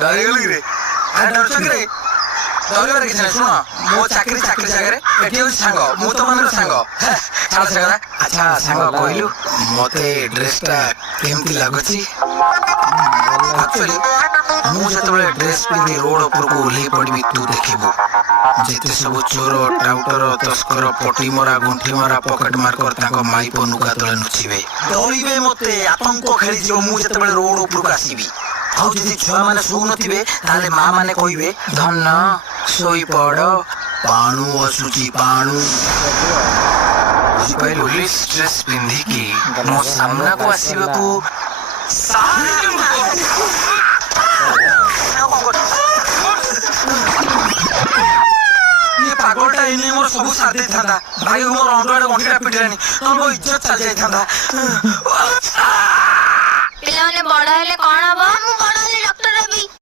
ଡରିଗଲି ରେ ଡରୁଛ କି ରେ? ଡରିବାର କିଛି ନାହିଁ। ଶୁଣ, ମୋ ଚାକିରି ଜାଗାରେ ଏଠି ହେଉଛି ସାଙ୍ଗ, ମୁଁ ତମମାନଙ୍କର ସାଙ୍ଗ। ଛାଡ଼ ସେ କଥା। ଆଚ୍ଛା ସାଙ୍ଗ କହିଲୁ, ମତେ ଡ୍ରେସଟା କେମିତି ଲାଗୁଛି? ଆକ୍ଚୁଆଲି ମୁଁ ଯେତେବେଳେ ଡ୍ରେସ୍ ପିନ୍ଧି ରୋଡ ଉପରକୁ ଓହ୍ଲେଇ ପଡ଼ିବି, ତୁ ଦେଖିବୁ ଯେତେ ସବୁ ଚୋର, ଟାଉଟର, ତସ୍କର, ପଟିମରା, ଗୁଣ୍ଠିମରା, ପକେଟ ମାର୍କର ତାଙ୍କ ମାଇପ ନୁଗା ତଳେ ନୁଚିବେ। ଡରିବେ ମତେ, ଆତଙ୍କ ଖେଳିଯିବ ମୁଁ ଯେତେବେଳେ ରୋଡ ଉପରକୁ ଆସିବି। ଆଉ ଯଦି ଛୁଆମାନେ ଶୋଉନଥିବେ ତାହେଲେ ମା ମାନେ କହିବେ, ଧନ ଶୋଇପଡ଼, ପାଣୁ ଆସୁଛି ପାଣୁ। ବୁଝିପାରିଲୁ? ପୋଲିସ ଡ୍ରେସ୍ ପିନ୍ଧିକି ମୋ ସାମ୍ନାକୁ ଆସିବାକୁ ପାଗଳଟା ଏନେ ମୋର ସବୁ ସାଥ ଦେଇଥାନ୍ତା। ଭାଇ ମୋର ଅଣ୍ଡୁଆଡେ ଗଣ୍ଠିଟା ପିଟିଲାନି, ନହେଲେ ମୋ ଇଜ୍ଜତ ଚାଲି ଯାଇଥାନ୍ତା। ପିଲାମାନେ ବଡ ହେଲେ କଣ ହବ?